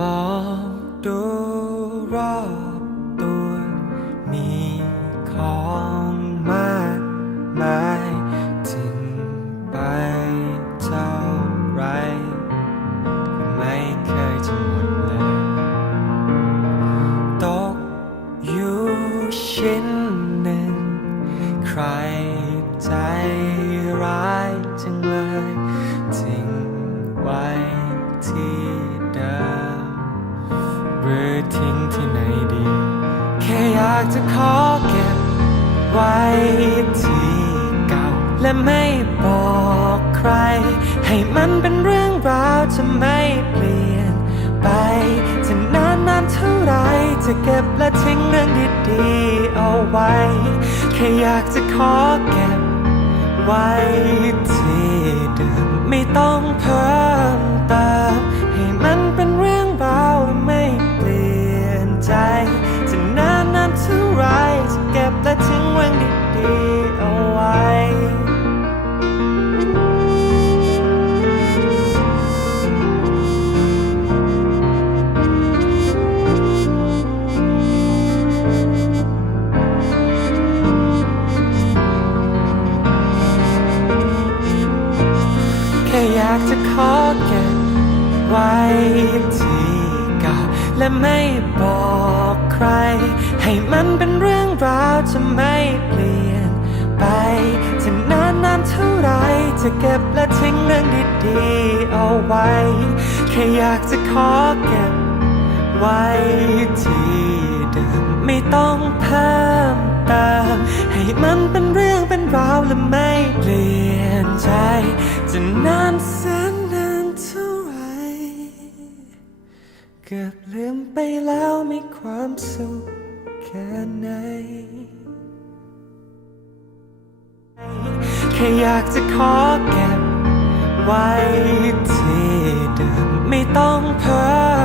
มองดูรอบตัวมีของมากมายถึงไปเท่าไรไม่เคยจะหมดเลยตกอยู่ชิ้น อยากจะขอเก็บไว้ที่เก่า และไม่บอกใคร ให้มันเป็นเรื่องราวจะไม่เปลี่ยนไปจะนานนานเท่าไรจะเก็บและทิ้งเรื่องดีๆเอาไว้ แค่อยากจะขอเก็บไว้ที่เดิมไม่ต้องเพิ่ อยากจะขอเก็บไว้ที่เก่าและไม่บอกใคร ให้มันเป็นเรื่องราวจะไม่เปลี่ยนไปจะนานนานเท่าไรจะเก็บและทิ้งเรื่องดีๆเอาไว้ แค่อยากจะขอเก็บไว้ที่เดิมไม่ต้องเพิ่มเติมให้มันเป็นเรื่องเป็นราวและไม่เปลี่ยนใจ จะนานส เกือบลืมไปแล้วมีความสุขแค่ไหน แค่อยากจะขอเก็บไว้ที่เดิมไม่ต้องเพิ่